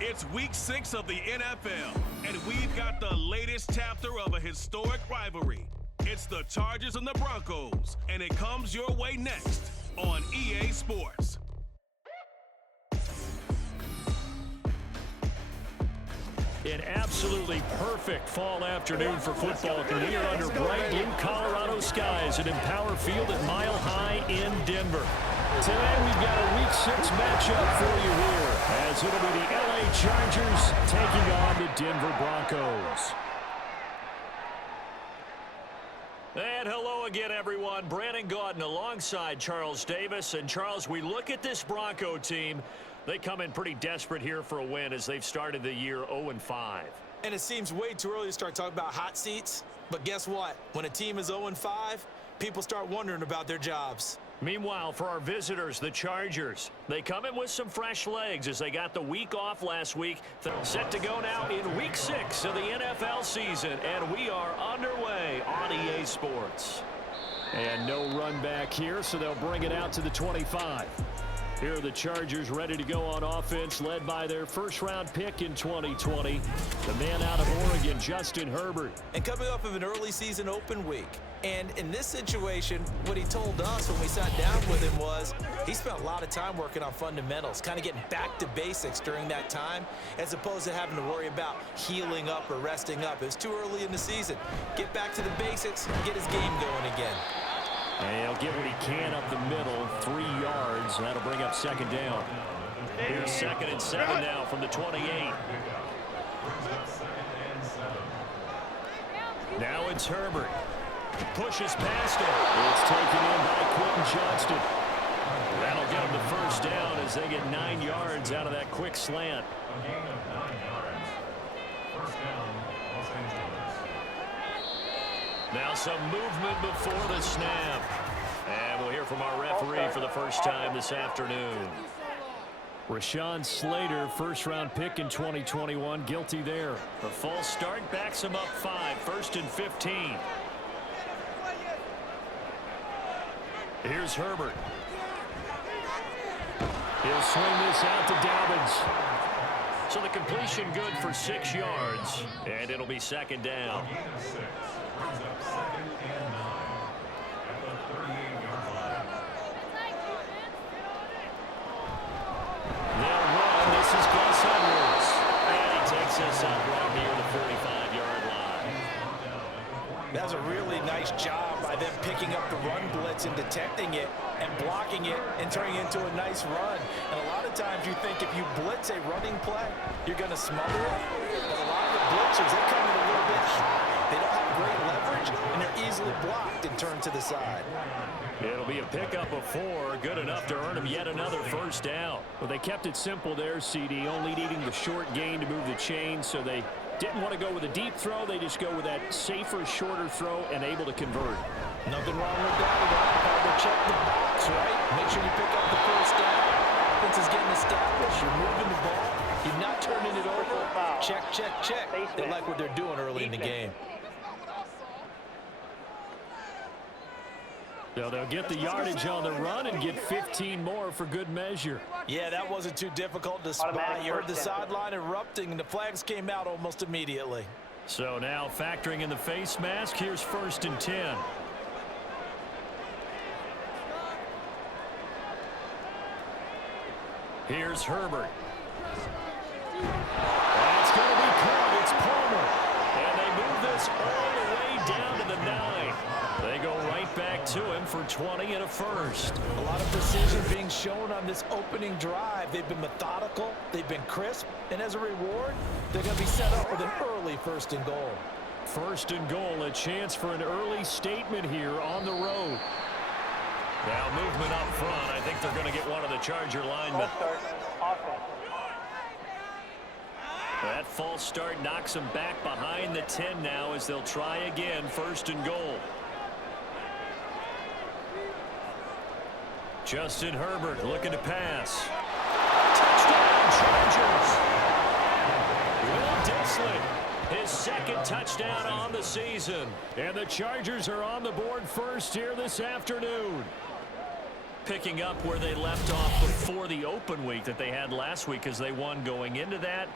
It's week 6 of the NFL, and we've got the latest chapter of a historic rivalry. It's the Chargers and the Broncos, and it comes your way next on EA Sports. An absolutely perfect fall afternoon for football. We are under bright blue Colorado skies at Empower Field at Mile High in Denver. Today we've got a Week 6 matchup for you here, as it'll be the LA Chargers taking on the Denver Broncos. And hello again, everyone. Brandon Gaudin alongside Charles Davis. And Charles, we look at this Bronco team. They come in pretty desperate here for a win as they've started the year 0-5. And it seems way too early to start talking about hot seats. But guess what? When a team is 0-5, people start wondering about their jobs. Meanwhile, for our visitors, the Chargers, they come in with some fresh legs as they got the week off last week. They're set to go now in Week 6 of the NFL season, and we are underway on EA Sports. And no run back here, so they'll bring it out to the 25. Here are the Chargers ready to go on offense, led by their first-round pick in 2020, the man out of Oregon, Justin Herbert. And coming off of an early season open week. And in this situation, what he told us when we sat down with him was he spent a lot of time working on fundamentals, kind of getting back to basics during that time, as opposed to having to worry about healing up or resting up. It was too early in the season. Get back to the basics, get his game going again. And he'll get what he can up the middle, 3 yards. That'll bring up second down. Here's 2nd and 7 now from the 28. Now it's Herbert. Pushes past him. It's taken in by Quentin Johnston. That'll get him the first down as they get 9 yards out of that quick slant. Now some movement before the snap. And we'll hear from our referee for the first time this afternoon. Rashawn Slater, first-round pick in 2021, guilty there. The false start backs him up 5, 1st and 15. Here's Herbert. He'll swing this out to Dobbins. So the completion good for 6 yards, and it'll be second down. They'll run. This is Gus Edwards. And he takes us up right near the 45-yard line. That's a really nice job by them picking up the run blitz and detecting it and blocking it and turning it into a nice run. And a lot of times you think if you blitz a running play, you're going to smother it. But a lot of the blitzers, they come in a little bit high. They don't have great leverage, and they're easily blocked and turned to the side. It'll be a pickup of 4, good enough to earn them yet another first down. Well, they kept it simple there, CD, only needing the short gain to move the chain, so they didn't want to go with a deep throw. They just go with that safer, shorter throw and able to convert. Nothing wrong with that at all. Got to check the box, right? Make sure you pick up the first down. Offense is getting established. You're moving the ball. You're not turning it over. Check, check, check. They like what they're doing early in the game. So they'll get the yardage on the run and get 15 more for good measure. Yeah, that wasn't too difficult to spot. You heard the sideline erupting, and the flags came out almost immediately. So now factoring in the face mask, here's 1st and 10. Here's Herbert. That's going to be caught. It's Palmer. And they move this all the way down to the 9. They go right back to him for 20 and a first. A lot of precision being shown on this opening drive. They've been methodical. They've been crisp. And as a reward, they're going to be set up with an early 1st and goal. 1st and goal, a chance for an early statement here on the road. Now movement up front. I think they're going to get one of the Charger linemen. That false start knocks them back behind the 10 now as they'll try again, 1st and goal. Justin Herbert looking to pass. Touchdown, Chargers. Will Dissly, his 2nd touchdown on the season. And the Chargers are on the board first here this afternoon. picking up where they left off before the open week that they had last week as they won going into that,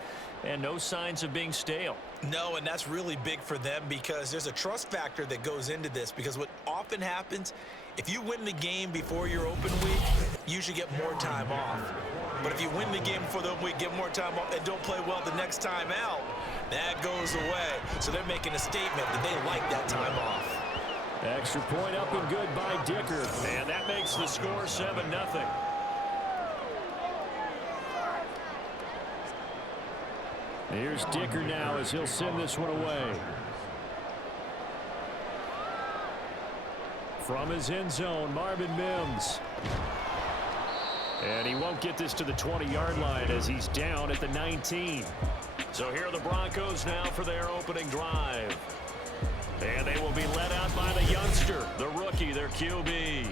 and no signs of being stale. No, and that's really big for them because there's a trust factor that goes into this, because what often happens, if you win the game before your open week, you usually get more time off. But if you win the game before the open week, get more time off, and don't play well the next time out, that goes away. So they're making a statement that they like that time off. Extra point up and good by Dicker. And that makes the score 7-0. Here's Dicker now as he'll send this one away. From his end zone, Marvin Mims. And he won't get this to the 20-yard line as he's down at the 19. So here are the Broncos now for their opening drive. And they will be led out by the youngster, the rookie, their QB.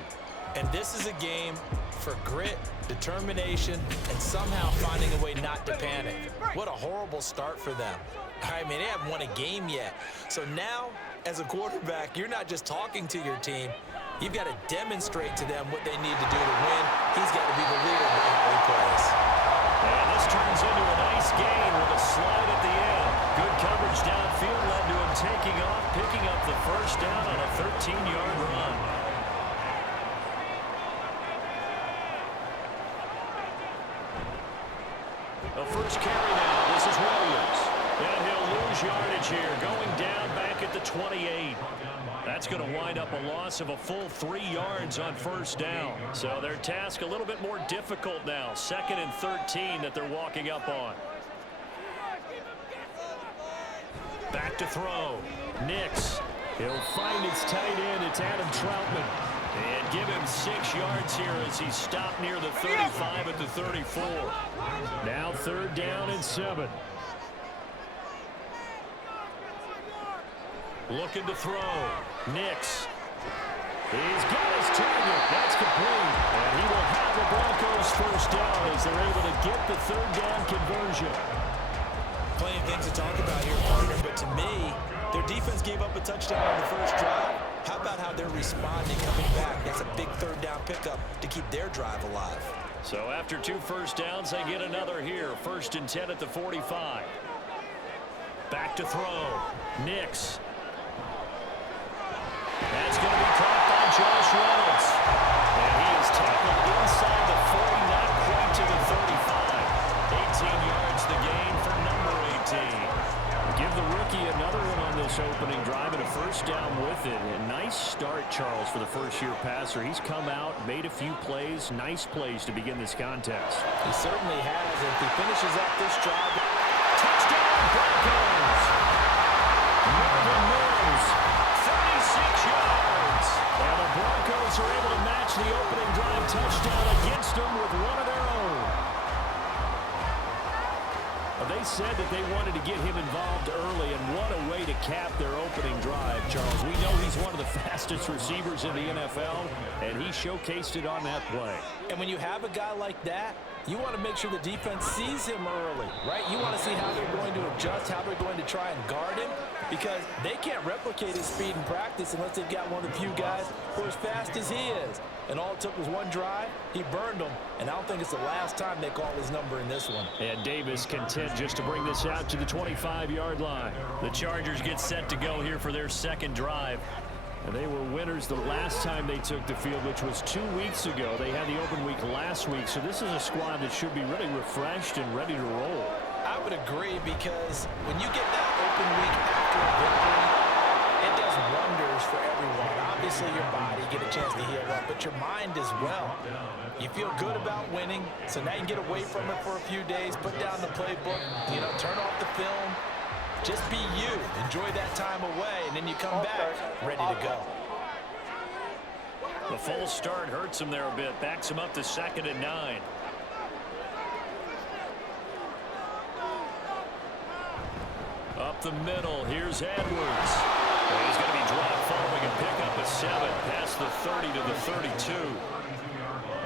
And this is a game for grit, determination, and somehow finding a way not to panic. What a horrible start for them. I mean, they haven't won a game yet. So now, as a quarterback, you're not just talking to your team. You've got to demonstrate to them what they need to do to win. He's got to be the leader of how he plays. And this turns into a nice gain with a slide at the end. Good coverage downfield led to him taking off, picking up the first down on a 13-yard run. The first carry now. This is Williams. And he'll lose yardage here, going down back at the 28. That's going to wind up a loss of a full 3 yards on first down. So their task a little bit more difficult now. 2nd and 13 that they're walking up on. Back to throw. Nix. He'll find his tight end. It's Adam Troutman. And give him 6 yards here as he's stopped near the 35 at the 34. Now 3rd down and 7. Looking to throw. Nix. He's got his target. That's complete. And he will have the Broncos first down as they're able to get the 3rd down conversion. Plenty of things to talk about here, partner, but to me, their defense gave up a touchdown on the first drive. How about how they're responding, coming back? That's a big 3rd down pickup to keep their drive alive. So after 2 first downs, they get another here. 1st and 10 at the 45. Back to throw. Nix. That's going to be caught by Josh Reynolds. And he is tackled inside the 40, not quite to the 35. 18 yards the gain for number 18. Give the rookie another one on this opening drive and a first down with it. A nice start, Charles, for the first-year passer. He's come out, made a few plays, nice plays to begin this contest. He certainly has. If he finishes up this drive, touchdown Broncos! Marvin Mims, 36 yards. And the Broncos are able to match the opening drive touchdown against them with one of their own. They said that they wanted to get him involved early, and what a way to cap their opening drive, Charles. We know he's one of the fastest receivers in the NFL, and he showcased it on that play. And when you have a guy like that, you want to make sure the defense sees him early, right? You want to see how they're going to adjust, how they're going to try and guard him, because they can't replicate his speed in practice unless they've got one of the few guys who are as fast as he is. And all it took was one drive. He burned them, and I don't think it's the last time they call his number in this one. And Davis content just to bring this out to the 25-yard line. The Chargers get set to go here for their 2nd drive. And they were winners the last time they took the field, which was 2 weeks ago. They had the open week last week, so this is a squad that should be really refreshed and ready to roll. I would agree, because when you get that open week after a victory, it does wonders for everyone. Obviously, your body get a chance to heal up, but your mind as well. You feel good about winning, so now you can get away from it for a few days, put down the playbook, turn off the film. Just be you. Enjoy that time away, and then you come back ready to go. The full start hurts him there a bit. Backs him up to 2nd and 9. Up the middle, here's Edwards. And he's going to be dropped following a pickup of 7 past the 30 to the 32.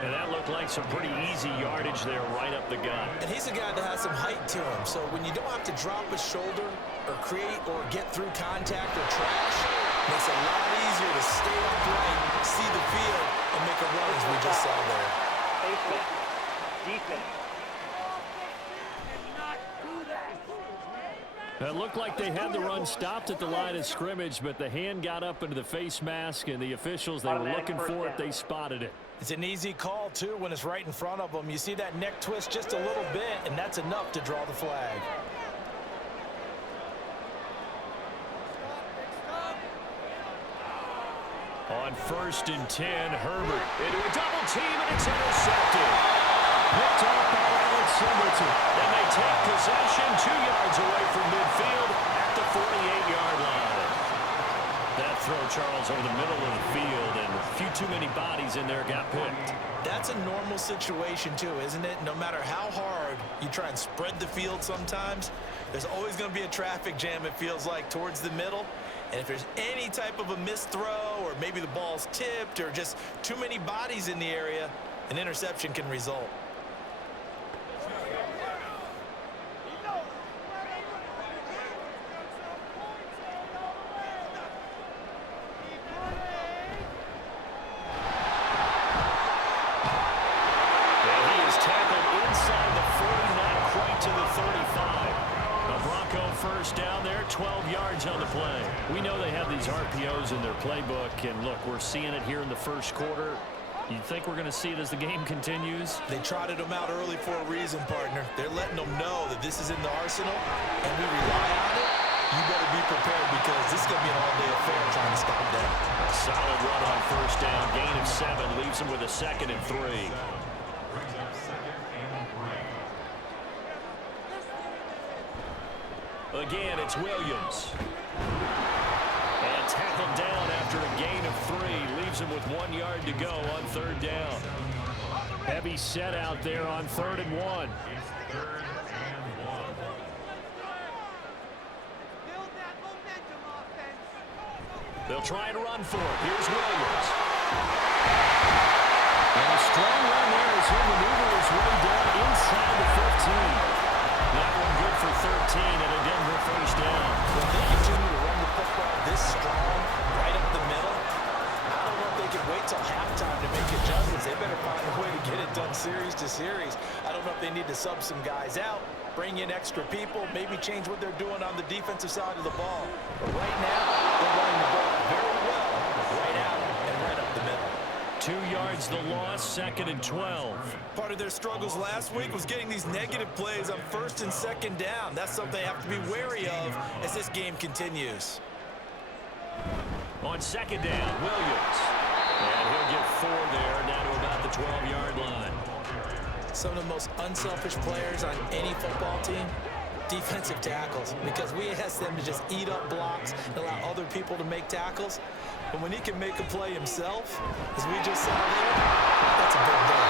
And that looked like some pretty easy yardage there right up the gut. And he's a guy that has some height to him. So when you don't have to drop a shoulder or create or get through contact or trash, Makes it a lot easier to stay upright, see the field, and make a run as we just saw there. Defense. It looked like they had the run stopped at the line of scrimmage, but the hand got up into the face mask, and the officials, they were looking for it. They spotted it. It's an easy call, too, when it's right in front of them. You see that neck twist just a little bit, and that's enough to draw the flag. On 1st and 10, Herbert into a double team, and it's intercepted. Picked up by Alex Singleton. And they take possession 2 yards away from midfield at the 48-yard line. That throw, Charles, over the middle of the field, and a few too many bodies in there got picked. That's a normal situation, too, isn't it? No matter how hard you try and spread the field sometimes, there's always going to be a traffic jam, it feels like, towards the middle. And if there's any type of a missed throw, or maybe the ball's tipped, or just too many bodies in the area, an interception can result. First down there, 12 yards on the play. We know they have these RPOs in their playbook, and look, we're seeing it here in the first quarter. You think we're going to see it as the game continues? They trotted them out early for a reason, partner. They're letting them know that this is in the arsenal, and we rely on it. You better be prepared because this is going to be an all-day affair trying to stop them. Solid run on first down, gain of 7, leaves them with a 2nd and 3. Again, it's Williams. And tackled down after a gain of 3. Leaves him with 1 yard to go on 3rd down. Heavy set out there on 3rd and 1. They'll try and run for it. Here's Williams. And a strong run there as he maneuvered his way down inside the 15. That one good for 13 and a Denver first down. When they continue to run the football this strong, right up the middle, I don't know if they can wait till halftime to make adjustments. They better find a way to get it done series to series. I don't know if they need to sub some guys out, bring in extra people, maybe change what they're doing on the defensive side of the ball. But right now, they're running the ball very well, right out and right up the middle. 2 yards the loss, 2nd and 12. Part of their struggles last week was getting these negative plays on 1st and 2nd down. That's something they have to be wary of as this game continues. On 2nd down, Williams. And he'll get 4 there, down to about the 12-yard line. Some of the most unselfish players on any football team, defensive tackles, because we ask them to just eat up blocks and allow other people to make tackles. But when he can make a play himself, as we just saw there, that's a big day.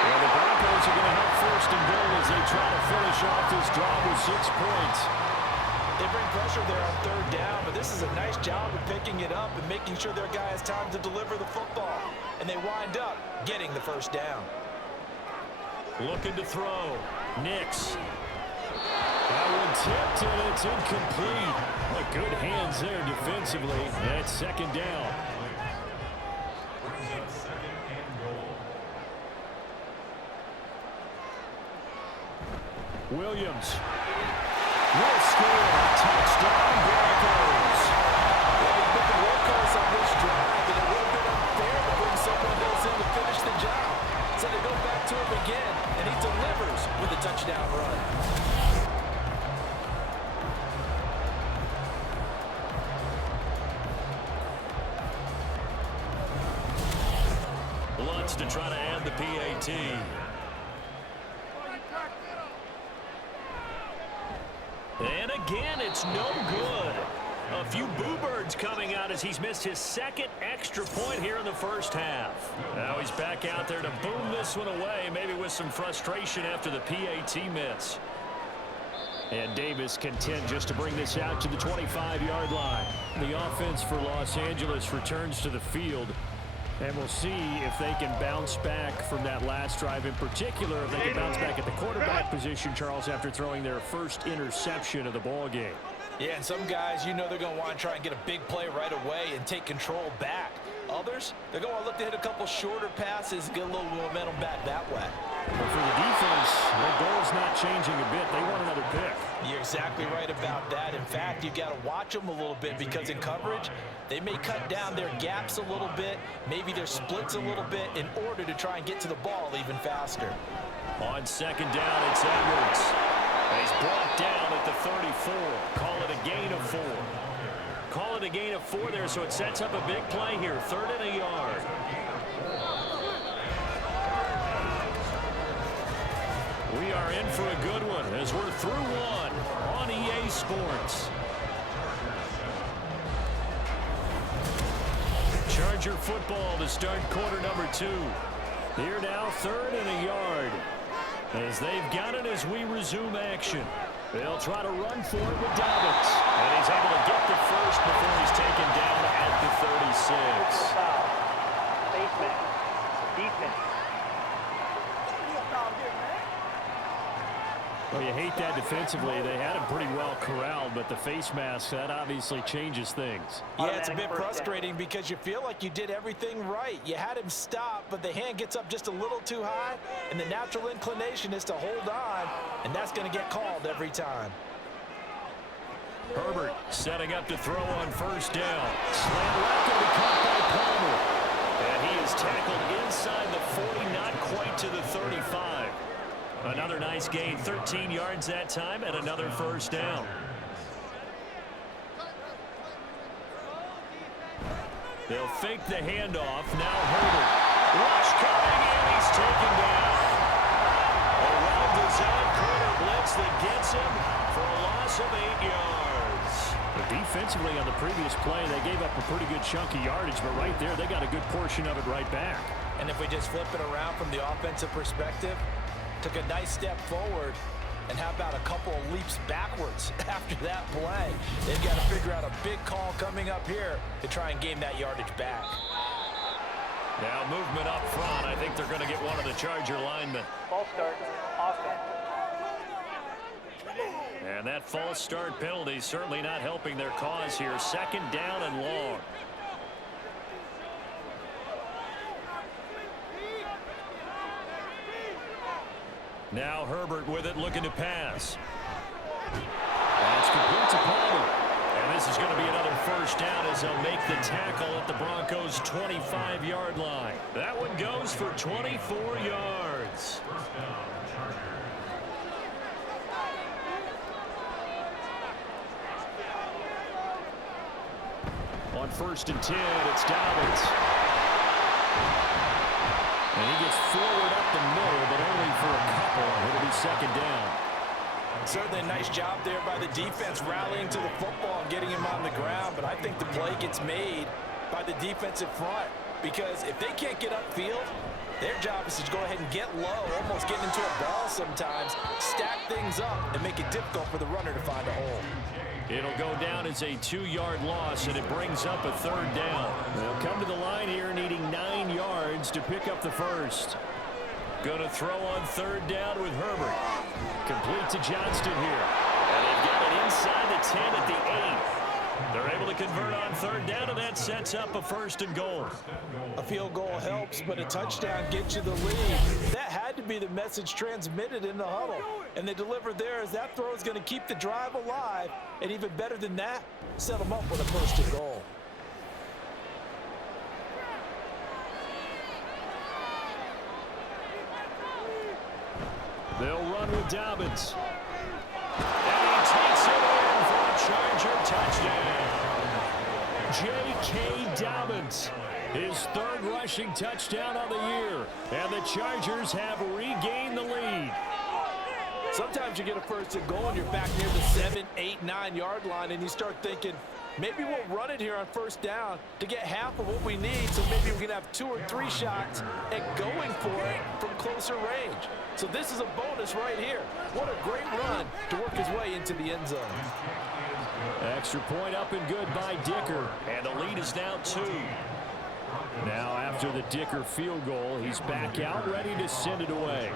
Well, the Broncos are going to have 1st and goal as they try to finish off this drive with 6 points. They bring pressure there on 3rd down, but this is a nice job of picking it up and making sure their guy has time to deliver the football. And they wind up getting the 1st down. Looking to throw. Nix. That one tipped, and it's incomplete. But good hands there defensively. That's 2nd down. Williams will score. Touchdown, Broncos. Well, he's been the workhorse on this drive, and it would have been unfair to bring someone else in to finish the job. So they go back to him again, and he delivers with a touchdown run. Lutz to try to add the PAT. And again, it's no good. A few boo birds coming out as he's missed his 2nd extra point here in the first half. Now he's back out there to boom this one away, maybe with some frustration after the PAT miss. And Davis content just to bring this out to the 25-yard line. The offense for Los Angeles returns to the field. And we'll see if they can bounce back from that last drive, in particular, if they can bounce back at the quarterback position, Charles, after throwing their first interception of the ball game. Yeah, and some guys, you know they're going to want to try and get a big play right away and take control back. Others, they're going to look to hit a couple shorter passes, get a little momentum back that way. But for the defense, their goal's not changing a bit. They want another pick. You're exactly right about that. In fact, you've got to watch them a little bit because in coverage, they may cut down their gaps a little bit, maybe their splits a little bit in order to try and get to the ball even faster. On second down, it's Edwards. He's brought down at the 34. Call it a gain of 4. Call it a gain of 4 there, so it sets up a big play here. 3rd and a yard. We are in for a good one as we're through one on EA Sports. Charger football to start quarter number 2. Here now, 3rd and a yard. As they've got it as we resume action. They'll try to run for it with Dobbins. And he's able to get the first before he's taken down at the 36. Face mask. Defense. Well, you hate that defensively. They had him pretty well corralled, but the face mask, that obviously changes things. Yeah, it's a bit frustrating because you feel like you did everything right. You had him stop, but the hand gets up just a little too high, and the natural inclination is to hold on, and that's going to get called every time. Herbert setting up to throw on first down. Slant left and caught by Palmer. And he is tackled inside the 40, not quite to the 35. Another nice gain, 13 yards that time, and another first down. They'll fake the handoff. Now Herbert. Rush coming, and he's taken down. A well-designed corner blitz that gets him for a loss of 8 yards. But defensively on the previous play, they gave up a pretty good chunk of yardage, but right there, they got a good portion of it right back. And if we just flip it around from the offensive perspective, took a nice step forward, and how about a couple of leaps backwards after that play? They've got to figure out a big call coming up here to try and gain that yardage back. Now movement up front. I think they're going to get one of the Charger linemen. False start. Offense. And that false start penalty certainly not helping their cause here. 2nd down and long. Now Herbert with it, looking to pass. That's complete to Palmer. And this is going to be another first down as they'll make the tackle at the Broncos' 25-yard line. That one goes for 24 yards. On 1st and 10, it's Dobbins. And he gets forward up the middle, but only for a couple. It'll be 2nd down. Certainly a nice job there by the defense rallying to the football and getting him on the ground, but I think the play gets made by the defensive front because if they can't get upfield, their job is to go ahead and get low, almost getting into a ball sometimes, stack things up, and make it difficult for the runner to find a hole. It'll go down as a 2-yard loss, and it brings up a 3rd down. They'll come to the line here needing 9 yards to pick up the first. Going to throw on 3rd down with Herbert. Complete to Johnston here. And they've got it inside the 10 at the 8. They're able to convert on 3rd down, and that sets up a 1st and goal. A field goal helps, but a touchdown gets you the lead. That had to be the message transmitted in the huddle. And they delivered there as that throw is going to keep the drive alive. And even better than that, set them up with a 1st and goal. They'll run with Dobbins. And he takes it in for a Charger touchdown. J.K. Dobbins, his 3rd rushing touchdown of the year. And the Chargers have regained the lead. Sometimes you get a 1st and goal and you're back near the 7, 8, 9-yard line and you start thinking, maybe we'll run it here on 1st down to get half of what we need so maybe we can have 2 or 3 shots at going for it from closer range. So this is a bonus right here. What a great run to work his way into the end zone. Extra point up and good by Dicker. And the lead is now 2. Now after the Dicker field goal, he's back out ready to send it away.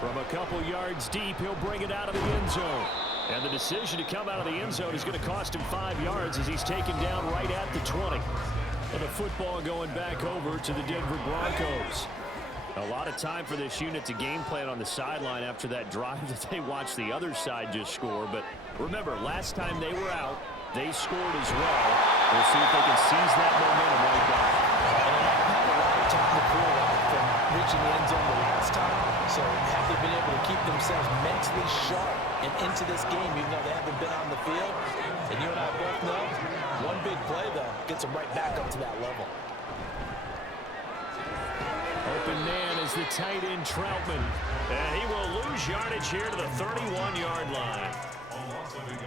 From a couple yards deep, he'll bring it out of the end zone. And the decision to come out of the end zone is going to cost him 5 yards as he's taken down right at the 20. And the football going back over to the Denver Broncos. A lot of time for this unit to game plan on the sideline after that drive that they watched the other side just score. But remember, last time they were out, they scored as well. We'll see if they can seize that momentum right back. And they haven't had a lot of time to pull out from reaching the end zone the last time. So have they been able to keep themselves mentally sharp and into this game, even though they haven't been on the field? And you and I both know, one big play, though, gets them right back up to that level. Open man is the tight end Troutman. And he will lose yardage here to the 31-yard line.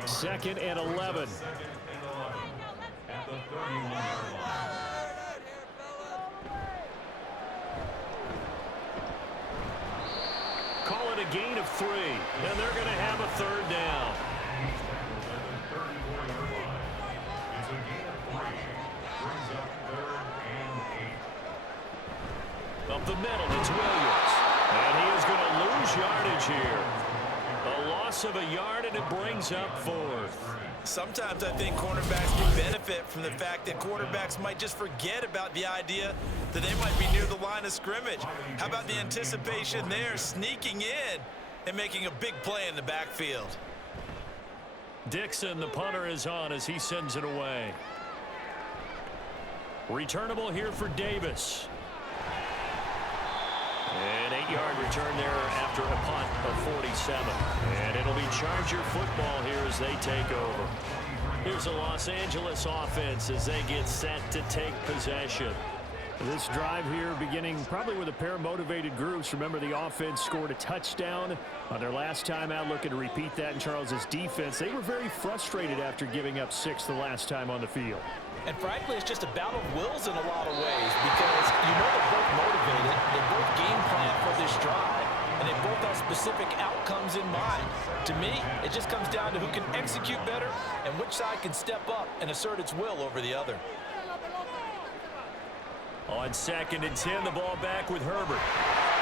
2nd and 11. Call it a gain of 3, and they're going to have a 3rd down. Up the middle, it's Williams. And he is going to lose yardage here. A loss of a yard, and it brings up 4th. Sometimes I think cornerbacks can benefit from the fact that quarterbacks might just forget about the idea that they might be near the line of scrimmage. How about the anticipation there, sneaking in and making a big play in the backfield? Dixon, the punter, is on as he sends it away. Returnable here for Davis. An 8-yard return there after a punt of 47. And it'll be Charger football here as they take over. Here's a Los Angeles offense as they get set to take possession. This drive here beginning probably with a pair of motivated groups. Remember, the offense scored a touchdown on their last time out, looking to repeat that in Charles's defense. They were very frustrated after giving up 6 the last time on the field. And frankly, it's just a battle of wills in a lot of ways because you know they're both motivated, they both game plan for this drive, and they both have specific outcomes in mind. To me, it just comes down to who can execute better and which side can step up and assert its will over the other. On 2nd and 10, the ball back with Herbert.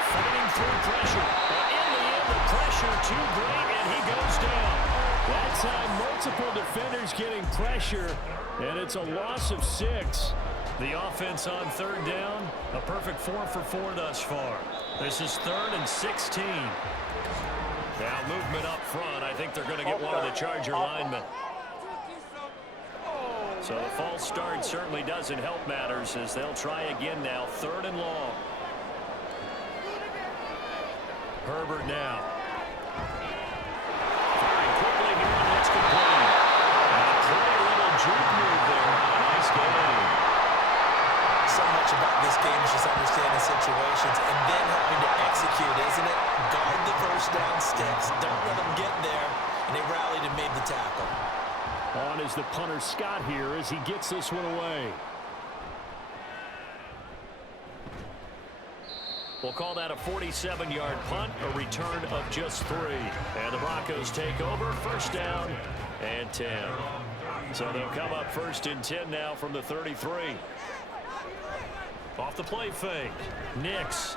Fighting through pressure. But in the end, the pressure too great, and he goes down. That time, multiple defenders getting pressure, and it's a loss of 6. The offense on 3rd down, a perfect 4 for 4 thus far. This is 3rd and 16. Now movement up front. I think they're going to get one of the Charger linemen. So the false start certainly doesn't help matters as they'll try again now. 3rd and long. Herbert now. Firing quickly here, and that's complete. And a pretty little juke move there. Nice game. So much about this game is just understanding situations and then having to execute, isn't it? Guard the first down sticks. Don't let them get there. And they rallied and made the tackle. On is the punter Scott here as he gets this one away. We'll call that a 47-yard punt, a return of just 3. And the Broncos take over, 1st down and 10. So they'll come up 1st and 10 now from the 33. Off the play fake. Nix.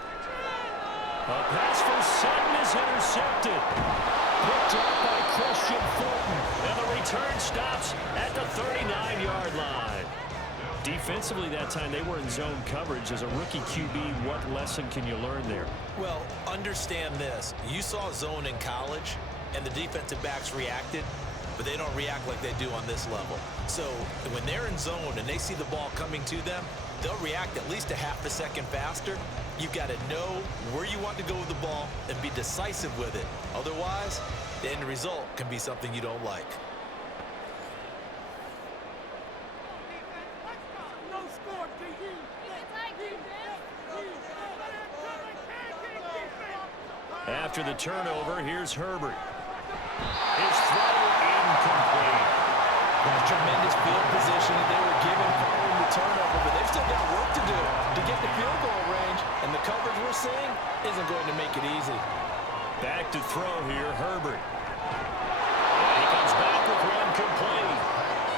A pass for Sutton is intercepted. Picked up by Christian Fulton. And the return stops at the 39-yard line. Defensively that time, they were in zone coverage. As a rookie QB, what lesson can you learn there? Well, understand this. You saw zone in college, and the defensive backs reacted, but they don't react like they do on this level. So when they're in zone and they see the ball coming to them, they'll react at least a half a second faster. You've got to know where you want to go with the ball and be decisive with it. Otherwise, the end result can be something you don't like. After the turnover, here's Herbert. His throw incomplete. That's tremendous field position that they were given following the turnover, but they've still got work to do to get the field goal range, and the coverage we're seeing isn't going to make it easy. Back to throw here, Herbert. And he comes back with one complete.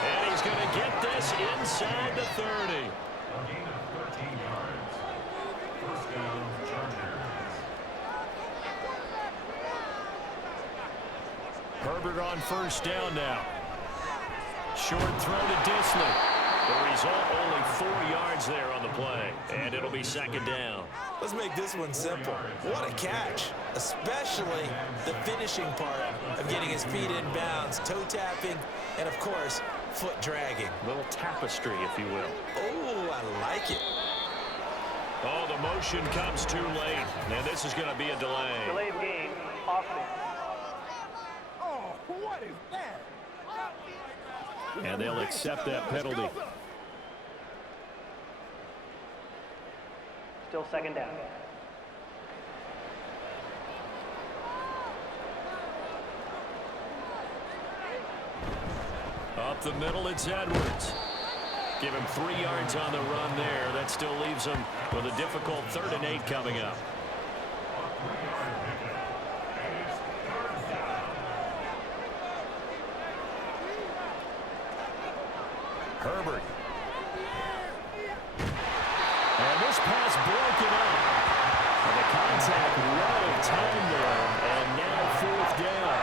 And he's going to get this inside the 30. A gain of 13 yards. 1st down, Chargers. Herbert on first down now. Short throw to Disley. The result, only 4 yards there on the play. And it'll be second down. Let's make this one simple. What a catch, especially the finishing part of getting his feet in bounds, toe tapping, and of course, foot dragging. Little tapestry, if you will. Oh, I like it. Oh, the motion comes too late. And this is going to be a delay. Delay of game, offense. And they'll accept that penalty. Still second down. Up the middle, it's Edwards. Give him 3 yards on the run there. That still leaves him with a difficult 3rd and 8 coming up. Herbert. And this pass broken up. And the contact right of time there. And now 4th down.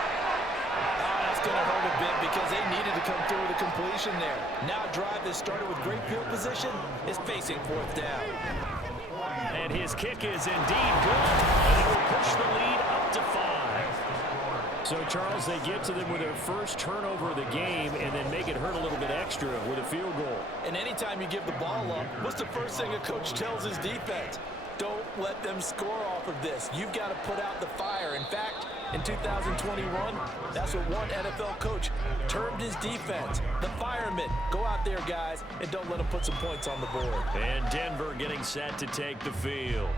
That's going to hurt a bit because they needed to come through with a completion there. Now a drive that started with great field position is facing 4th down. And his kick is indeed good. And it will push the lead up to 5. So, Charles, they get to them with their first turnover of the game and then make it hurt a little bit extra with a field goal. And anytime you give the ball up, what's the first thing a coach tells his defense? Don't let them score off of this. You've got to put out the fire. In fact, in 2021, that's what one NFL coach termed his defense. The firemen. Go out there, guys, and don't let them put some points on the board. And Denver getting set to take the field.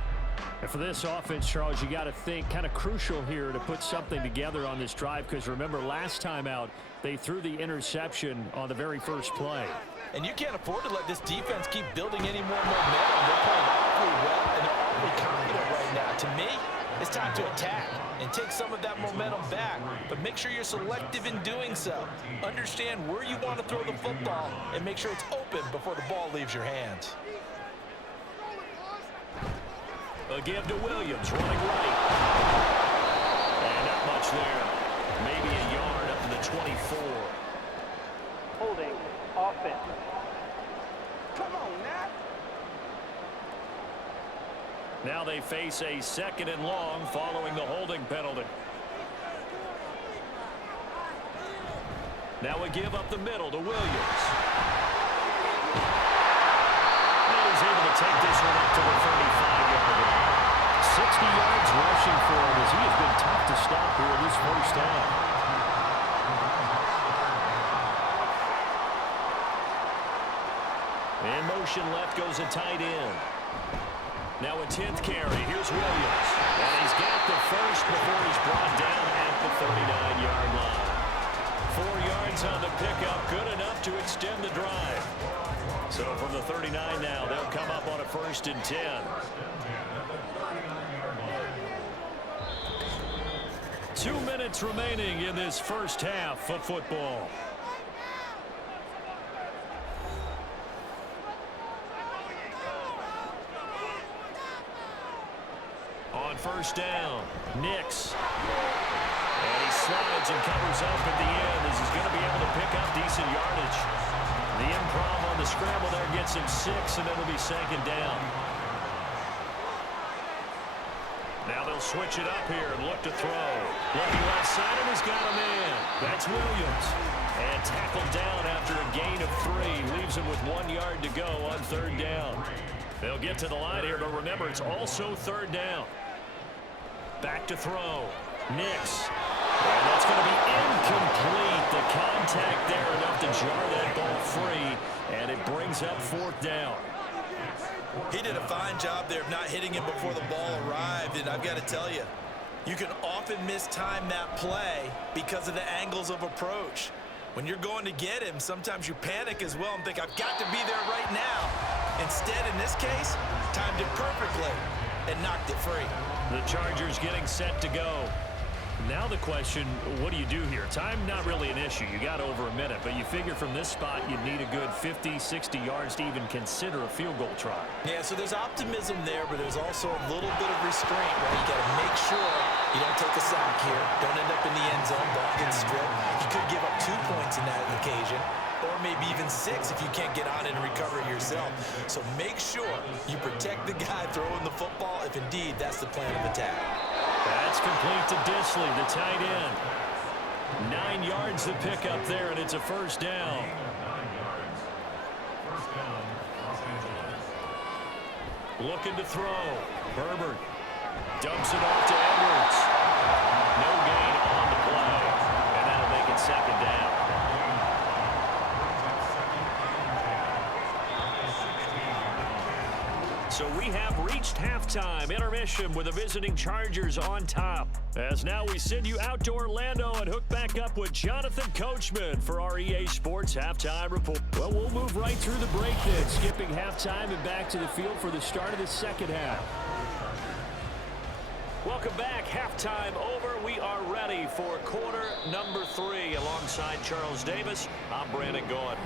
And for this offense, Charles, you got to think kind of crucial here to put something together on this drive because remember last time out they threw the interception on the very first play. And you can't afford to let this defense keep building any more momentum. They're playing awfully well and they're awfully confident right now. To me, it's time to attack and take some of that momentum back, but make sure you're selective in doing so. Understand where you want to throw the football and make sure it's open before the ball leaves your hands. A give to Williams, running right. And not much there. Maybe a yard up to the 24. Holding, offense. Come on, Nat. Now they face a 2nd and long following the holding penalty. Now a give up the middle to Williams. And he's able to take this one up to the 35-yard line. 60 yards rushing for him as he has been tough to stop here in this first half. In motion left goes a tight end. Now a 10th carry. Here's Williams. And he's got the first before he's brought down at the 39-yard line. 4 yards on the pickup. Good enough to extend the drive. So from the 39 now, they'll come up on a 1st and 10. 2 minutes remaining in this first half of football. On first down, Nix. And he slides and covers up at the end as he's going to be able to pick up decent yardage. The improv on the scramble there gets him 6, and it'll be 2nd down. Now they'll switch it up here and look to throw. Looking left side, and he's got a man. That's Williams. And tackled down after a gain of 3. Leaves him with 1 yard to go on 3rd down. They'll get to the line here, but remember, it's also 3rd down. Back to throw. Nix. And that's going to be incomplete. The contact there enough to jar that ball free, and it brings up 4th down. He did a fine job there of not hitting him before the ball arrived, and I've got to tell you, you can often mistime that play because of the angles of approach. When you're going to get him, sometimes you panic as well and think, I've got to be there right now. Instead, in this case, timed it perfectly and knocked it free. The Chargers getting set to go. Now the question, what do you do here? Time not really an issue. You got over a minute, but you figure from this spot you'd need a good 50, 60 yards to even consider a field goal try. Yeah, so there's optimism there, but there's also a little bit of restraint, right? You got to make sure You don't take a sack here. Don't end up in the end zone. Ball gets stripped. You could give up 2 points in that occasion, or maybe even 6 if you can't get on it and recover it yourself. So make sure you protect the guy throwing the football if indeed that's the plan of attack. That's complete to Disley, the tight end. 9 yards to pick up there, and it's a first down. 9 yards. First down, Los Angeles. Looking to throw. Herbert dumps it off to Edwards. No gain on the play, and that'll make it second down. So we have reached halftime intermission with the visiting Chargers on top. As now we send you out to Orlando and hook back up with Jonathan Coachman for our EA Sports Halftime Report. Well, we'll move right through the break then, skipping halftime and back to the field for the start of the second half. Welcome back. Halftime over. We are ready for quarter number 3. Alongside Charles Davis, I'm Brandon Gordon.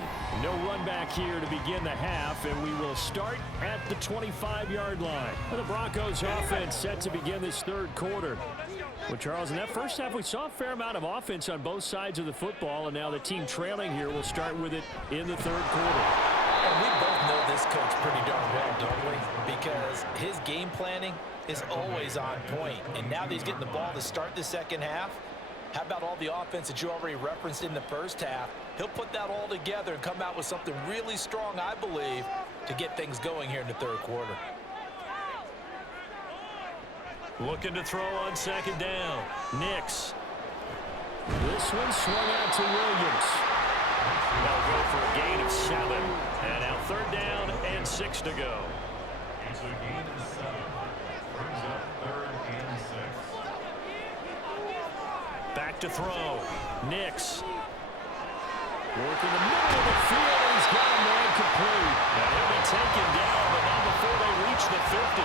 No run back here to begin the half, and we will start at the 25-yard line. The Broncos offense set to begin this third quarter. Well, Charles, in that first half, we saw a fair amount of offense on both sides of the football, and now the team trailing here will start with it in the third quarter. And we both know this coach pretty darn well, don't we? Because his game planning is always on point. And now that he's getting the ball to start the second half, how about all the offense that you already referenced in the first half? He'll put that all together and come out with something really strong, I believe, to get things going here in the third quarter. Looking to throw on second down. Nix. This one swung out to Williams. They'll go for a gain of 7. And now third down and 6 to go. It's a gain of 7. Brings up third and 6. Back to throw. Nix. Working the middle of the field, and he's got a man complete. And he'll be taken down, but not before they reach the 50.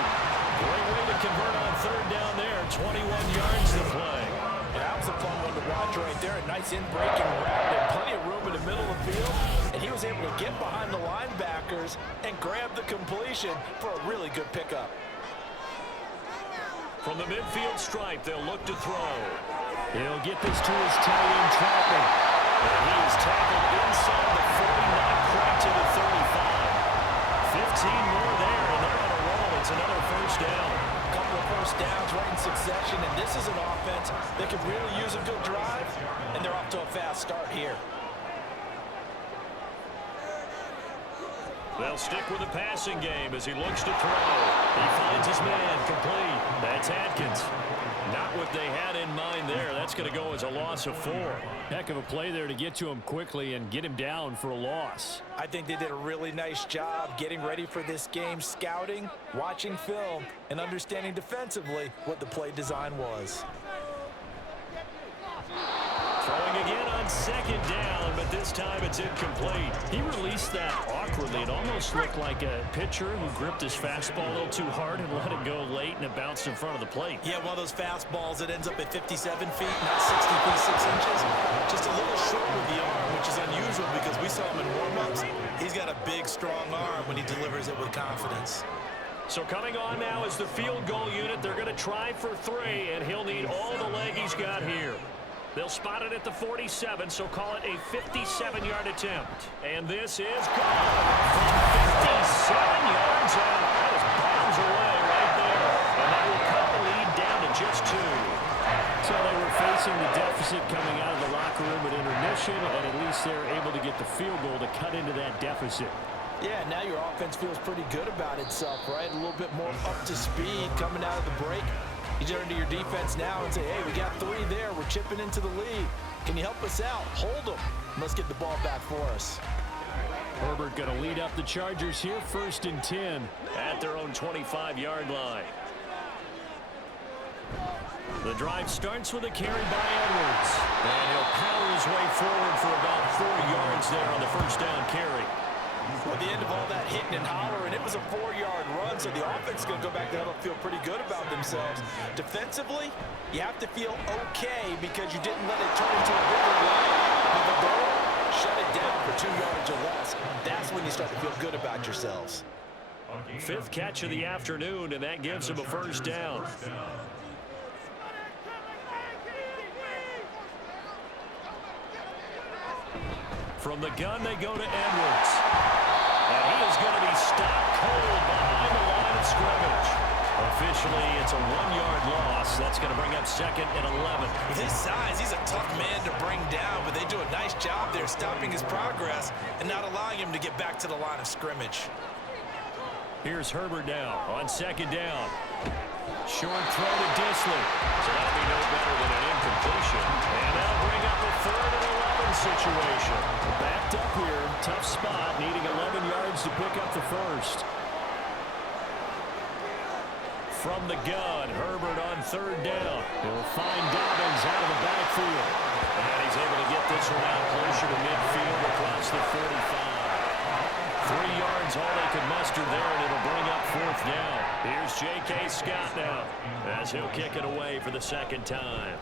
Great way to convert on third down there. 21 yards to play. And that was a fun one to watch right there. A nice in-breaking route. Had plenty of room in the middle of the field, and he was able to get behind the linebackers and grab the completion for a really good pickup. From the midfield stripe, they'll look to throw. He'll get this to his tight end, Trapper. And he is tackled inside the 40, not quite to the 35. 15 more there, and they're on a roll. It's another first down. A couple of first downs right in succession, and this is an offense that could really use a good drive, and they're off to a fast start here. They'll stick with the passing game as he looks to throw. He finds his man complete. That's Atkins. Not what they had in mind there. That's going to go as a loss of 4. Heck of a play there to get to him quickly and get him down for a loss. I think they did a really nice job getting ready for this game, scouting, watching film, and understanding defensively what the play design was. Throwing again on second down, but this time it's incomplete. He released that awkwardly. It almost looked like a pitcher who gripped his fastball a little too hard and let it go late, and it bounced in front of the plate. Yeah, one of those fastballs that ends up at 57 feet, not 60 feet, 6 inches. Just a little short with the arm, which is unusual because we saw him in warm-ups. He's got a big, strong arm when he delivers it with confidence. So coming on now is the field goal unit. They're going to try for 3, and he'll need all the leg he's got here. They'll spot it at the 47, so call it a 57-yard attempt. And this is good. From 57 yards out. That is bounds away right there. And that will cut the lead down to just 2. So they were facing the deficit coming out of the locker room at intermission, and at least they're able to get the field goal to cut into that deficit. Yeah, now your offense feels pretty good about itself, right? A little bit more up to speed coming out of the break. You turn to your defense now and say, hey, we got 3 there. We're chipping into the lead. Can you help us out? Hold them. Let's get the ball back for us. Herbert going to lead up the Chargers here, 1st and 10 at their own 25-yard line. The drive starts with a carry by Edwards. And he'll power his way forward for about 4 yards there on the first down carry. At the end of all that hitting and hollering, it was a 4-yard run, so the offense is going to go back there and feel pretty good about themselves. Defensively, you have to feel okay because you didn't let it turn into a bigger run. With the goal, shut it down for 2 yards or less. That's when you start to feel good about yourselves. 5th catch of the afternoon, and that gives him a first down. From the gun, they go to Edwards. And he is going to be stopped cold behind the line of scrimmage. Officially, it's a 1-yard loss. That's going to bring up 2nd and 11. With his size, he's a tough man to bring down, but they do a nice job there stopping his progress and not allowing him to get back to the line of scrimmage. Here's Herbert now on 2nd down. Short throw to Disley. So that'll be no better than an incompletion. And that'll bring up a 3rd and 11 situation. Backed up here, tough spot, needing 11 yards to pick up the first. From the gun, Herbert on 3rd down. He'll find Dobbins out of the backfield. And he's able to get this one out closer to midfield across the 45. 3 yards, all they could muster there, and it'll bring up 4th down. Here's J.K. Scott now, as he'll kick it away for the 2nd time.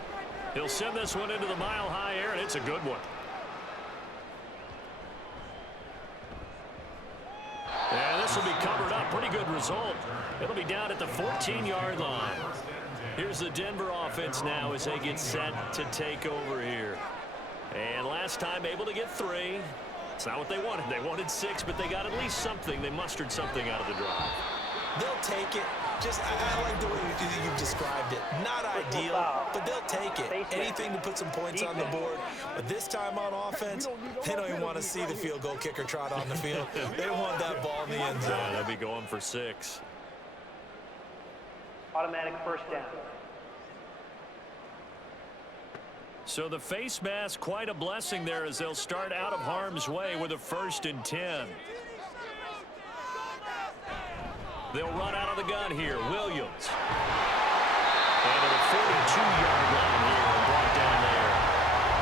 He'll send this one into the mile-high air, and it's a good one. And this will be covered up. Pretty good result. It'll be down at the 14-yard line. Here's the Denver offense now as they get set to take over here. And last time able to get 3. It's not what they wanted. They wanted 6, but they got at least something. They mustered something out of the drive. They'll take it. Just, I like the way you've described it. Not ideal, but they'll take it. Anything to put some points on the board. But this time on offense, they don't even want to see the field goal kicker trot on the field. They want that ball in the end zone. Yeah, they'll be going for 6. Automatic 1st down. So the face mask, quite a blessing there as they'll start out of harm's way with a 1st and 10. They'll run out of the gun here. Williams. And at a 42-yard line here and brought down there.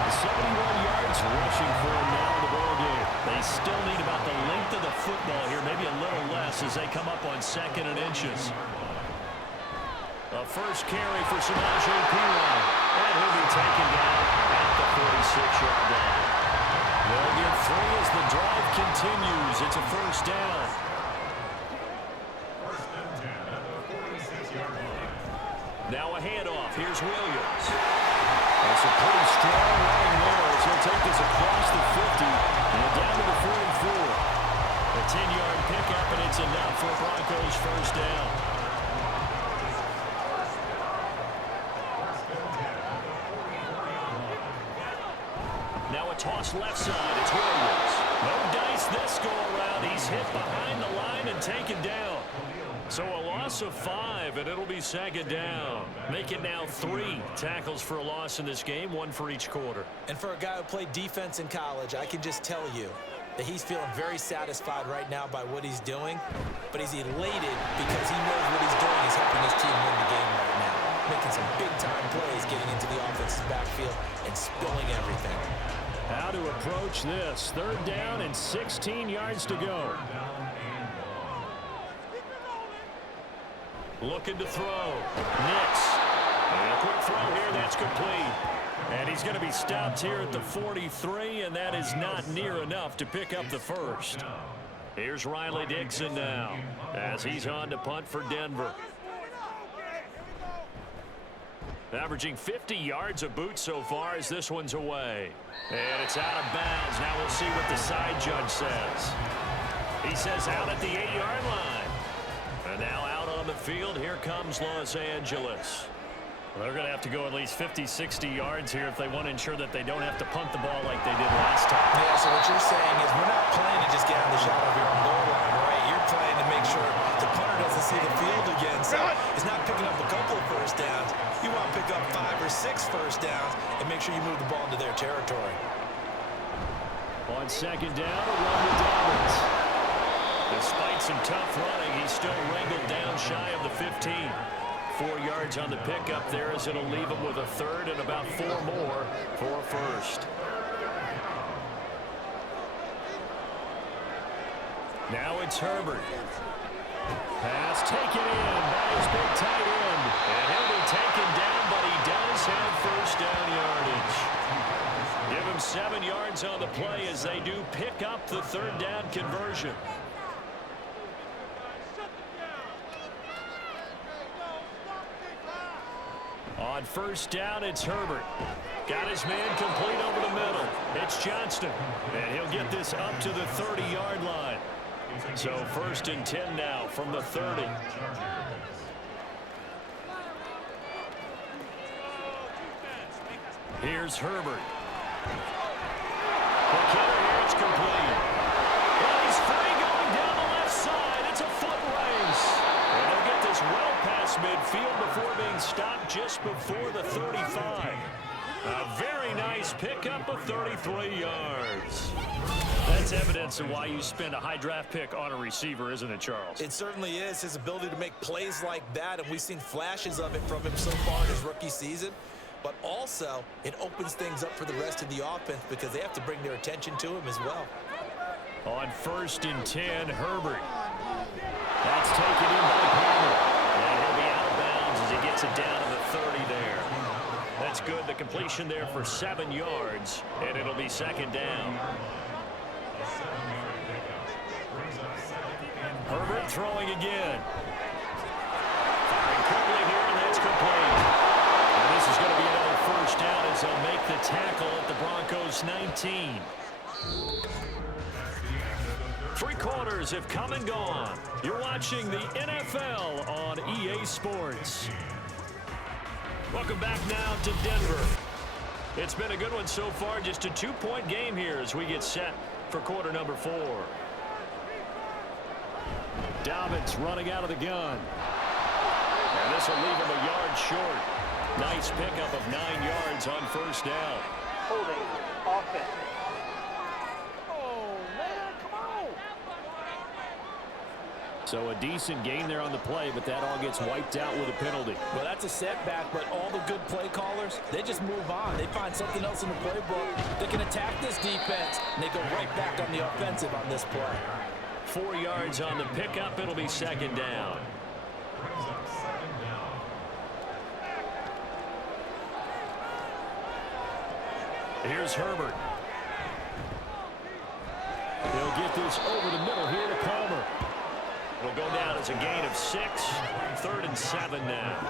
71 yards rushing for him now in the ballgame. They still need about the length of the football here, maybe a little less as they come up on 2nd and inches. A first carry for Samaje Perine. And he'll be taken down at the 46-yard line. They'll get 3 as the drive continues. It's a 1st down. Now a handoff. Here's Williams. That's a pretty strong line there as he'll take this across the 50 and down to the 44. A 10-yard pickup, and it's enough for Broncos 1st down. Now a toss left side. It's Williams. No dice this go around. He's hit behind the line and taken down. So a loss of 5, and it'll be 2nd down. Make it now 3 tackles for a loss in this game, 1 for each quarter. And for a guy who played defense in college, I can just tell you that he's feeling very satisfied right now by what he's doing, but he's elated because he knows what he's doing is helping his team win the game right now. Making some big-time plays, getting into the offense's backfield and spilling everything. How to approach this. 3rd down and 16 yards to go. Looking to throw. Nix. And a quick throw here. That's complete. And he's going to be stopped here at the 43, and that is not near enough to pick up the first. Here's Riley Dixon now as he's on to punt for Denver. Averaging 50 yards a boot so far as this one's away. And it's out of bounds. Now we'll see what the side judge says. He says out at the 8-yard line. And now out on the field, here comes Los Angeles. Well, they're going to have to go at least 50, 60 yards here if they want to ensure that they don't have to punt the ball like they did last time. Yeah, so what you're saying is we're not playing to just get on the shot of your own goal line, right? You're playing to make sure the punter doesn't see the field again. So it's not picking up a couple of 1st downs. You want to pick up 5 or 6 1st downs and make sure you move the ball into their territory. On 2nd down, a run to Dobbins. Despite some tough running, he's still wrangled down shy of the 15. 4 yards on the pickup there as it'll leave him with a 3rd and about 4 more for a 1st. Now it's Herbert. Pass taken in by his big tight end. And he'll be taken down, but he does have 1st down yardage. Give him 7 yards on the play as they do pick up the 3rd down conversion. On first down, it's Herbert. Got his man complete over the middle. It's Johnston. And he'll get this up to the 30-yard line. So 1st and 10 now from the 30. Here's Herbert. The killer here, it's complete. Well, he's free going down the left side. It's a foot race. And they'll get this well past midfield before being stopped just before the 35. A very nice pickup of 33 yards. That's evidence of why you spend a high draft pick on a receiver, isn't it, Charles? It certainly is. His ability to make plays like that, and we've seen flashes of it from him so far in his rookie season. But also, it opens things up for the rest of the offense because they have to bring their attention to him as well. On 1st and 10, Herbert. That's taken in by Palmer. And he'll be out of bounds as he gets it down to the 30 there. That's good. The completion there for 7 yards, and it'll be 2nd down. Herbert throwing again. Firing quickly here, and that's complete. And this is going to be another 1st down as they'll make the tackle at the Broncos 19. 3 quarters have come and gone. You're watching the NFL on EA Sports. Welcome back now to Denver. It's been a good one so far. Just a 2-point game here as we get set for quarter number 4. Dobbins running out of the gun. And this will leave him a yard short. Nice pickup of 9 yards on 1st down. Holding. Offense. So a decent gain there on the play, but that all gets wiped out with a penalty. Well, that's a setback, but all the good play callers, they just move on. They find something else in the playbook. They can attack this defense, and they go right back on the offensive on this play. 4 yards on the pickup. It'll be 2nd down. Here's Herbert. He'll get this over the middle here to Palmer. It'll go down as a gain of 6. 3rd and 7 now.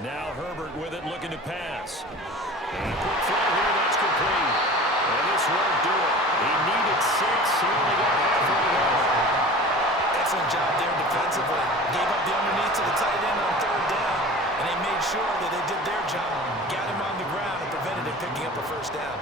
Now Herbert with it, looking to pass. And a quick throw here, that's complete. And this won't do it. He needed 6. He only got halfway there. Excellent job there defensively. Gave up the underneath to the tight end on 3rd down, and they made sure that they did their job. Got him on the ground and prevented him picking up a 1st down.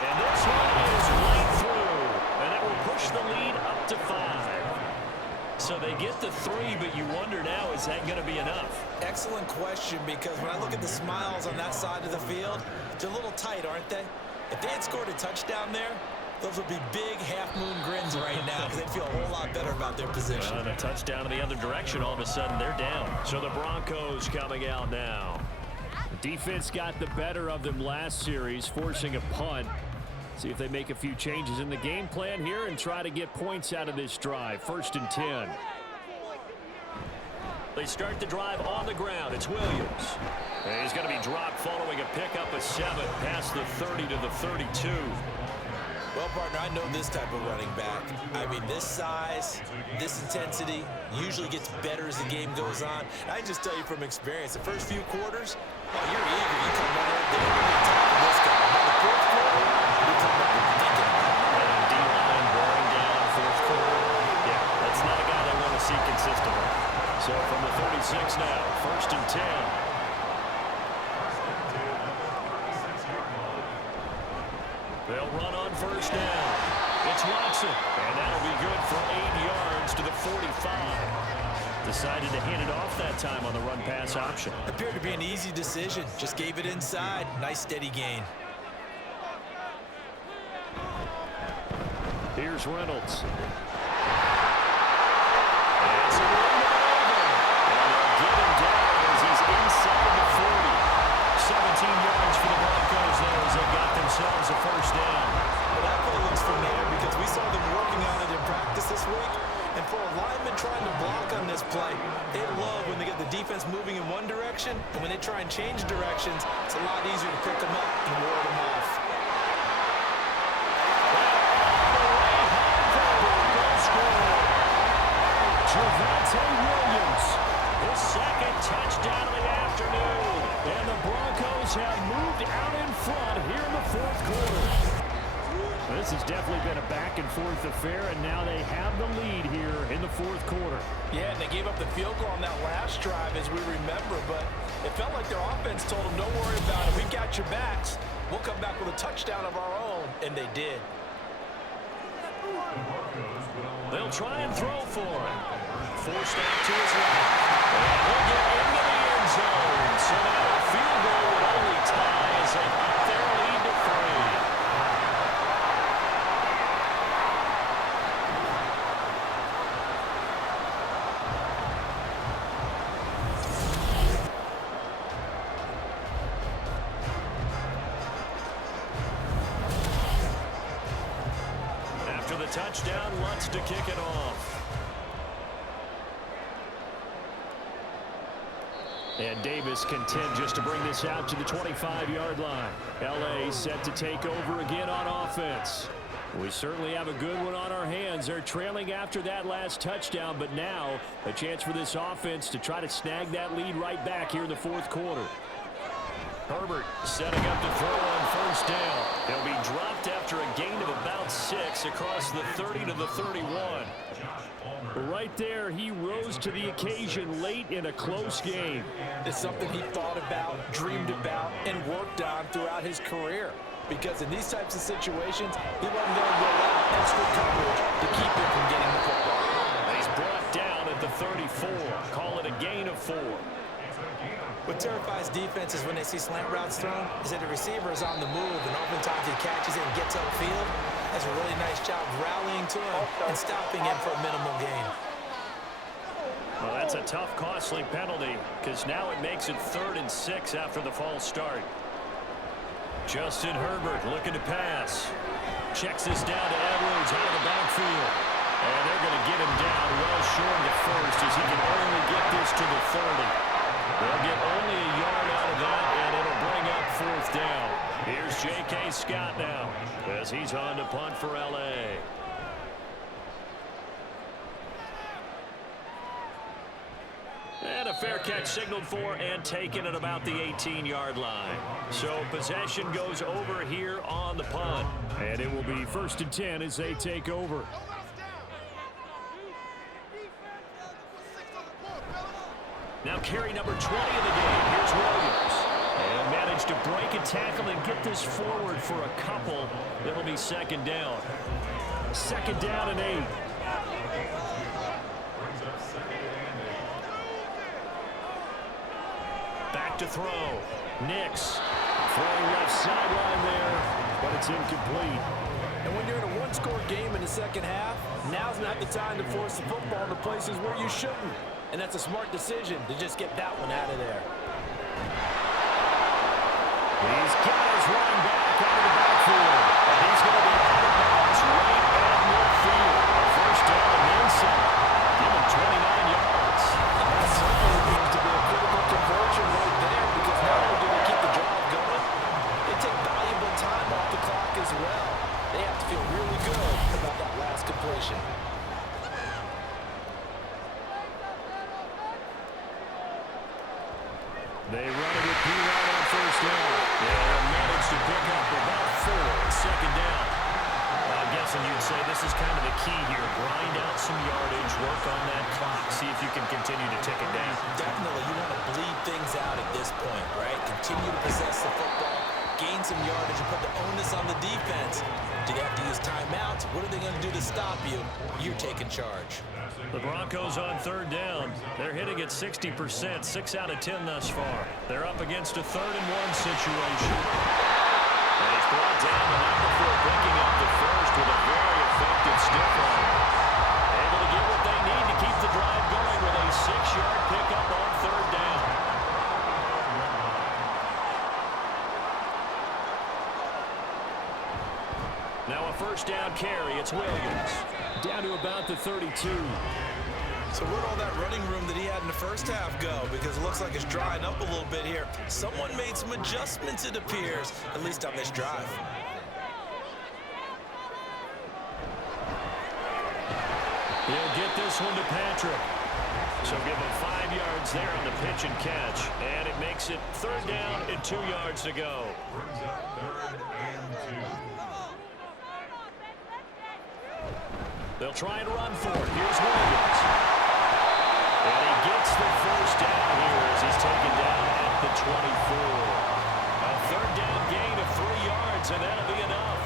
And this one is right through. And that will push the lead up to 5. So they get the 3, but you wonder now, is that going to be enough? Excellent question, because when I look at the smiles on that side of the field, they're a little tight, aren't they? If they had scored a touchdown there, those would be big half-moon grins right now because they'd feel a whole lot better about their position. And a touchdown in the other direction, all of a sudden they're down. So the Broncos coming out now. The defense got the better of them last series, forcing a punt. See if they make a few changes in the game plan here and try to get points out of this drive. 1st and 10. They start the drive on the ground. It's Williams. And he's going to be dropped following a pickup of 7 past the 30 to the 32. Well, partner, I know this type of running back. I mean, this size, this intensity usually gets better as the game goes on. I just tell you from experience, the first few quarters, oh, you're eager. You come right out there and tackle this guy. By the 4th quarter, you come back and thinking about it. And D-line wearing down 4th quarter. Yeah, that's not a guy they want to see consistently. So from the 36 now, 1st and 10. They'll run on 1st down. It's Watson, and that'll be good for 8 yards to the 45. Decided to hand it off that time on the run-pass option. Appeared to be an easy decision. Just gave it inside. Nice, steady gain. Here's Reynolds. It's a run over. And they'll get him down as he's inside the 40. 17 yards for the Broncos there as they got themselves a 1st down. Well, that play looks familiar because we saw them working on it in practice this week. And for a lineman trying to block on this play, they love when they get the defense moving in one direction. And when they try and change directions, it's a lot easier to pick them up and ward them off. This has definitely been a back-and-forth affair, and now they have the lead here in the fourth quarter. Yeah, and they gave up the field goal on that last drive, as we remember, but it felt like their offense told them, don't worry about it. We got your backs. We'll come back with a touchdown of our own, and they did. They'll try and throw for him. Forced out to his left. And he'll get into the end zone. So now a field goal would only tie as they up their lead to 3. After the touchdown, Lutz to kick it off. And Davis content just to bring this out to the 25-yard line. L.A. set to take over again on offense. We certainly have a good one on our hands. They're trailing after that last touchdown, but now a chance for this offense to try to snag that lead right back here in the fourth quarter. Herbert setting up to throw on first down. He'll be dropped after a gain of about 6 across the 30 to the 31. Right there, he rose to the occasion late in a close game. It's something he thought about, dreamed about, and worked on throughout his career. Because in these types of situations, he wasn't going to roll out extra coverage to keep him from getting the football. He's brought down at the 34. Call it a gain of 4. What terrifies defenses when they see slant routes thrown is that the receiver is on the move, and oftentimes he catches it and gets upfield. That's a really nice job rallying to him and stopping him for a minimal gain. Well, that's a tough, costly penalty because now it makes it 3rd and 6 after the false start. Justin Herbert looking to pass. Checks this down to Edwards out of the backfield. And they're going to get him down well short of the first as he can only get this to the 30. They'll get only a yard out of that, and it'll bring up 4th down. Here's J.K. Scott now as he's on to punt for L.A. And a fair catch signaled for and taken at about the 18-yard line. So possession goes over here on the punt. And it will be 1st and 10 as they take over. Now carry number 20 in the game. Here's Williams. And managed to break a tackle and get this forward for a couple. It'll be 2nd down. 2nd down and 8. Back to throw. Nix throwing left sideline there, but it's incomplete. And when you're in a one-score game in the second half, now's not the time to force the football into places where you shouldn't. And that's a smart decision to just get that one out of there. These guys running back out of the backfield. And he's going to be out of bounds right at midfield. 1st down and then some. Give him 29 yards. That's certainly going to be a critical conversion right there, because not only do they keep the drive going, they take valuable time off the clock as well. They have to feel really good about that last completion. They run it with P-Rod on 1st down. And managed to pick up about 4. 2nd down. I'm guessing you'd say this is kind of the key here. Grind out some yardage, work on that clock, see if you can continue to tick it down. Definitely, you want to bleed things out at this point, right? Continue to possess the football, gain some yardage, and put the onus on the defense. Do they have to use timeouts? What are they going to do to stop you? You're taking charge. The Broncos on 3rd down. They're hitting at 60%, 6 out of 10 thus far. They're up against a 3rd and 1 situation. And he's brought down the night before picking up the first with a very effective stiff arm. Able to get what they need to keep the drive going with a 6-yard pickup on 3rd down. Now a 1st down carry. It's Williams. Down to about the 32. So where'd all that running room that he had in the first half go? Because it looks like it's drying up a little bit here. Someone made some adjustments, it appears, at least on this drive. He'll get this one to Patrick. So give him 5 yards there on the pitch and catch. And it makes it 3rd down and 2 yards to go. Brings up 3rd and 2. They'll try and run for it. Here's Williams. And he gets the first down here as he's taken down at the 24. A third down gain of 3 yards, and that'll be enough.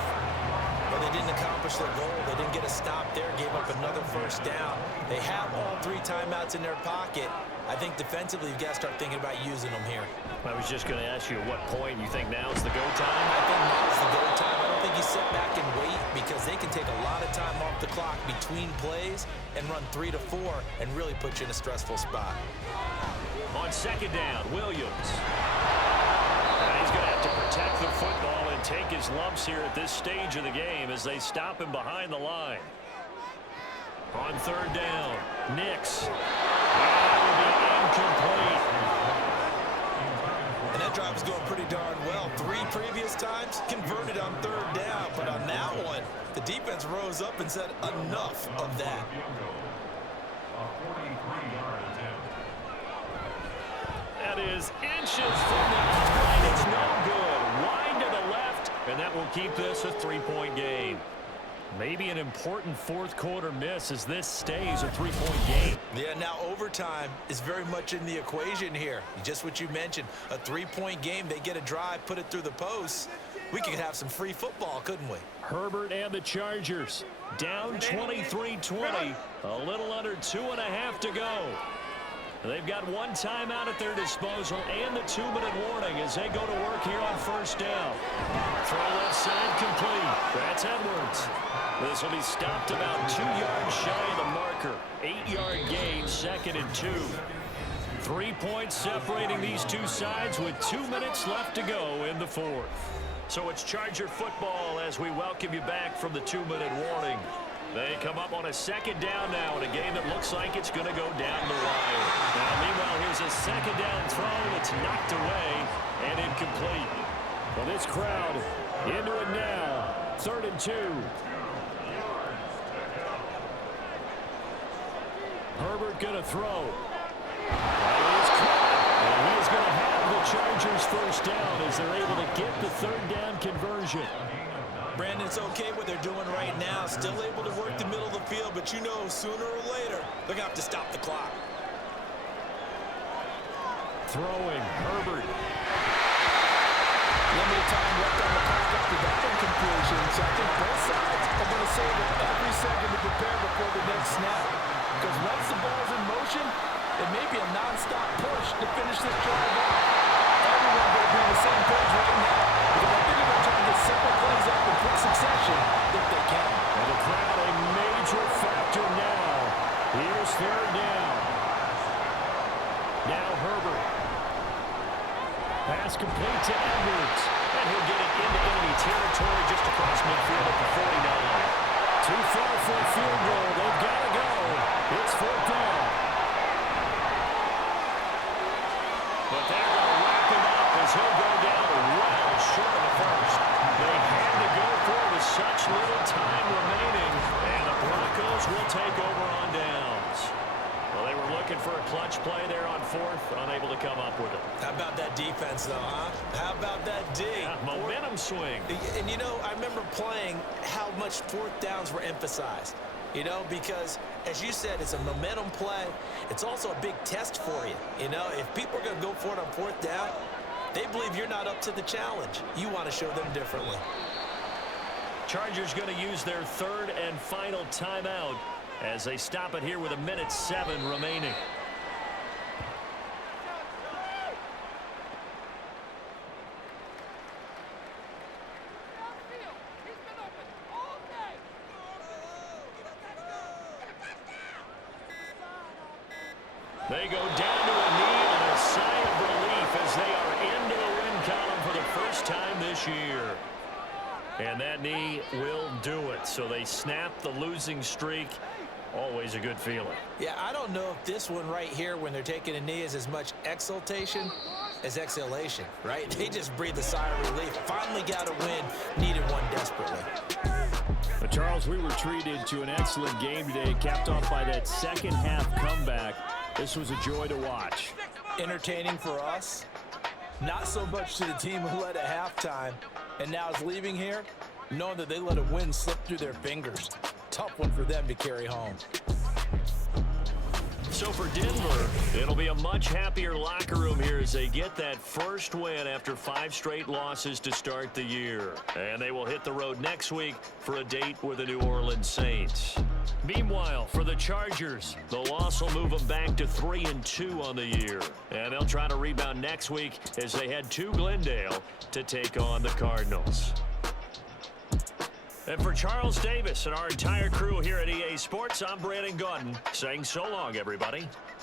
Well, they didn't accomplish their goal. They didn't get a stop there, gave up another first down. They have all 3 timeouts in their pocket. I think defensively you've got to start thinking about using them here. I was just going to ask you at what point you think now's the go time? I think now's the go time. I don't think you sit back and wait because they can take a lot of time off the clock between plays and run 3 to 4 and really put you in a stressful spot. On second down, Williams. And he's going to have to protect the football and take his lumps here at this stage of the game as they stop him behind the line. On third down, Nix. That will be incomplete. And that drive is going pretty darn well. 3 previous times converted on third down, but on that one, the defense rose up and said enough of that. A 43-yard attempt. That is inches from the line. It's no good. Wide to the left, and that will keep this a 3-point game. Maybe an important fourth quarter miss as this stays a 3-point game. Yeah, now overtime is very much in the equation here. Just what you mentioned, a 3-point game. They get a drive, put it through the posts. We could have some free football, couldn't we? Herbert and the Chargers down 23-20. A little under 2.5 to go. They've got 1 timeout at their disposal and the 2-minute warning as they go to work here on first down. Throw left side complete. That's Edwards. This will be stopped about 2 yards shy of the marker. 8-yard gain, 2nd and 2. 3 points separating these two sides with 2 minutes left to go in the fourth. So it's Charger football as we welcome you back from the 2-minute warning. They come up on a second down now in a game that looks like it's going to go down the wire. Now, meanwhile, here's a second down throw that's knocked away and incomplete. Well, this crowd into it now. 3rd and 2. Herbert going to throw. That is caught. And he is going to have the Chargers first down as they're able to get the 3rd down conversion. Brandon, it's okay what they're doing right now. Still able to work the middle of the field, but you know sooner or later they're going to have to stop the clock. Throwing, Herbert. Limited time left on the clock after that incompletion. So I think both sides are going to save every second to prepare before the next snap. Because once the ball's in motion, it may be a non-stop push to finish this drive out. Everyone will be on the same page right now. Because I think they're going to try to get simple plays up in quick succession if they can. And the crowd a major factor now. Here's 3rd down. Now Herbert. Pass complete to Edwards. And he'll get it into enemy territory just across midfield at the 49. Too far for a field goal. They've got to go. It's 4th down. But they're going to wrap him up as he'll go down well short of the first. They had to go for it with such little time remaining. And the Broncos will take over on downs. Well, they were looking for a clutch play there on 4th, unable to come up with it. How about that defense, though, huh? How about that D? Yeah, momentum swing. And, you know, I remember playing how much 4th downs were emphasized. You know, because, as you said, it's a momentum play. It's also a big test for you. You know, if people are going to go for it on 4th down, they believe you're not up to the challenge. You want to show them differently. Chargers going to use their 3rd and final timeout as they stop it here with 1:07 remaining. They go down to a knee and a sigh of relief as they are into the win column for the first time this year. And that knee will do it. So they snap the losing streak. Always a good feeling. Yeah, I don't know if this one right here when they're taking a knee is as much exultation as exhalation, right? They just breathe a sigh of relief. Finally got a win. Needed one desperately. But Charles, we were treated to an excellent game today, capped off by that second-half comeback. This was a joy to watch. Entertaining for us. Not so much to the team who led at halftime and now is leaving here knowing that they let a win slip through their fingers. tough one for them to carry home. So for Denver, it'll be a much happier locker room here as they get that first win after 5 straight losses to start the year. And they will hit the road next week for a date with the New Orleans Saints. Meanwhile, for the Chargers, the loss will move them back to 3-2 on the year. And they'll try to rebound next week as they head to Glendale to take on the Cardinals. And for Charles Davis and our entire crew here at EA Sports, I'm Brandon Gaudin saying so long, everybody.